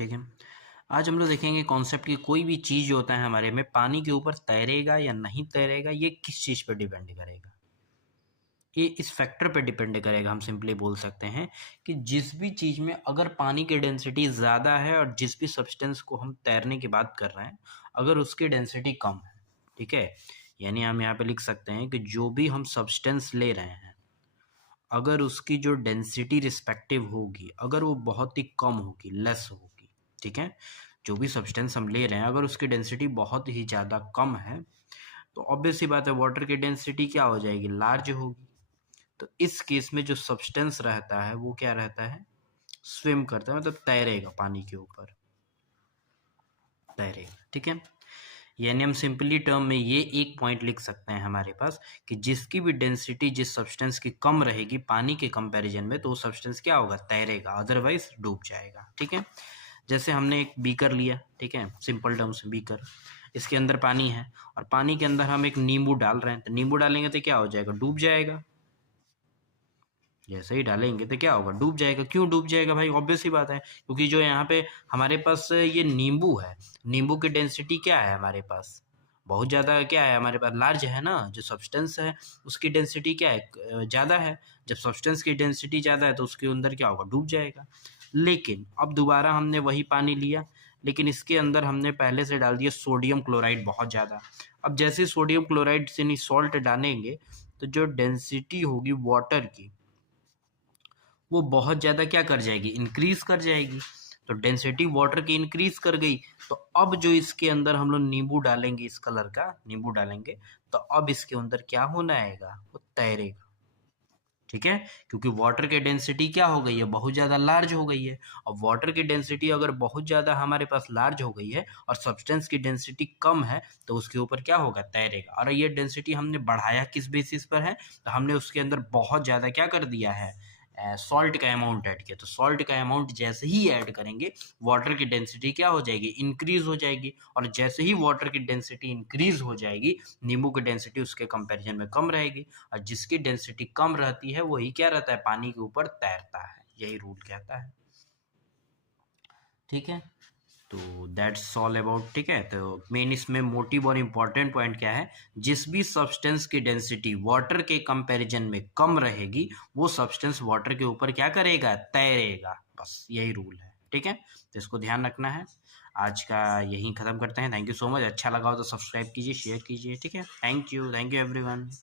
ठीक है। आज हम लोग देखेंगे कॉन्सेप्ट की कोई भी चीज़ होता है हमारे में पानी के ऊपर तैरेगा या नहीं तैरेगा, ये किस चीज़ पर डिपेंड करेगा। ये इस फैक्टर पे डिपेंड करेगा। हम सिंपली बोल सकते हैं कि जिस भी चीज़ में अगर पानी की डेंसिटी ज़्यादा है और जिस भी सब्सटेंस को हम तैरने की बात कर रहे हैं अगर उसकी डेंसिटी कम है, ठीक है, यानी हम यहाँ पे लिख सकते हैं कि जो भी हम सब्सटेंस ले रहे हैं अगर उसकी जो डेंसिटी रिस्पेक्टिव होगी, अगर वो बहुत ही कम होगी, लेस होगी, ठीक है, जो भी सब्सटेंस हम ले रहे हैं अगर उसकी डेंसिटी बहुत ही ज़्यादा कम है तो ऑब्वियस सी बात है वाटर की डेंसिटी क्या हो जाएगी, लार्ज होगी। तो इस केस में जो सब्सटेंस रहता है वो क्या रहता है, स्विम करता है, मतलब तैरेगा, पानी के ऊपर तैरेगा, ठीक है। यानी हम सिंपली टर्म में ये एक पॉइंट लिख सकते हैं हमारे पास कि जिसकी भी डेंसिटी जिस सब्सटेंस की कम रहेगी पानी के कंपैरिजन में तो वो सब्सटेंस क्या होगा, तैरेगा, अदरवाइज डूब जाएगा, ठीक है। जैसे हमने एक बीकर लिया, ठीक है, सिंपल टर्म्स बीकर, इसके अंदर पानी है और पानी के अंदर हम एक नींबू डाल रहे हैं, तो नींबू डालेंगे तो क्या हो जाएगा, डूब जाएगा। जैसे ही डालेंगे तो क्या होगा, डूब जाएगा। क्यों डूब जाएगा भाई, ऑब्वियस ही बात है, क्योंकि जो यहाँ पे हमारे पास ये नींबू है, नींबू की डेंसिटी क्या है हमारे पास, बहुत ज़्यादा क्या है हमारे पास, लार्ज है ना, जो सब्सटेंस है उसकी डेंसिटी क्या है, ज़्यादा है। जब सब्सटेंस की डेंसिटी ज़्यादा है तो उसके अंदर क्या होगा, डूब जाएगा। लेकिन अब दोबारा हमने वही पानी लिया, लेकिन इसके अंदर हमने पहले से डाल दिया सोडियम क्लोराइड बहुत ज़्यादा। अब जैसे सोडियम क्लोराइड से नहीं सॉल्ट डालेंगे तो जो डेंसिटी होगी वाटर की वो बहुत ज़्यादा क्या कर जाएगी, इंक्रीज कर जाएगी। तो डेंसिटी वाटर की इंक्रीज कर गई, तो अब जो इसके अंदर हम लोग नींबू डालेंगे, इस कलर का नींबू डालेंगे, तो अब इसके अंदर क्या होना आएगा, वो तैरेगा, ठीक है, क्योंकि वाटर की डेंसिटी क्या हो गई है, बहुत ज़्यादा लार्ज हो गई है। अब वाटर की डेंसिटी अगर बहुत ज़्यादा हमारे पास लार्ज हो गई है और सब्सटेंस की डेंसिटी कम है तो उसके ऊपर क्या होगा, तैरेगा। और ये डेंसिटी हमने बढ़ाया किस बेसिस पर है, तो हमने उसके अंदर बहुत ज़्यादा क्या कर दिया है, सॉल्ट का अमाउंट ऐड किया। तो सॉल्ट का अमाउंट जैसे ही ऐड करेंगे वाटर की डेंसिटी क्या हो जाएगी, इंक्रीज हो जाएगी। और जैसे ही वाटर की डेंसिटी इंक्रीज हो जाएगी नींबू की डेंसिटी उसके कंपैरिजन में कम रहेगी, और जिसकी डेंसिटी कम रहती है वही क्या रहता है, पानी के ऊपर तैरता है, यही रूल कहता है, ठीक है। तो दैट्स ऑल अबाउट, ठीक है। तो मेन इसमें मोटिव और इम्पॉर्टेंट पॉइंट क्या है, जिस भी सब्सटेंस की डेंसिटी वाटर के कंपैरिजन में कम रहेगी वो सब्सटेंस वाटर के ऊपर क्या करेगा, तैरेगा, बस यही रूल है, ठीक है। तो इसको ध्यान रखना है। आज का यही खत्म करते हैं। Thank you so much. अच्छा लगा हो तो सब्सक्राइब कीजिए, शेयर कीजिए, ठीक है। Thank you everyone.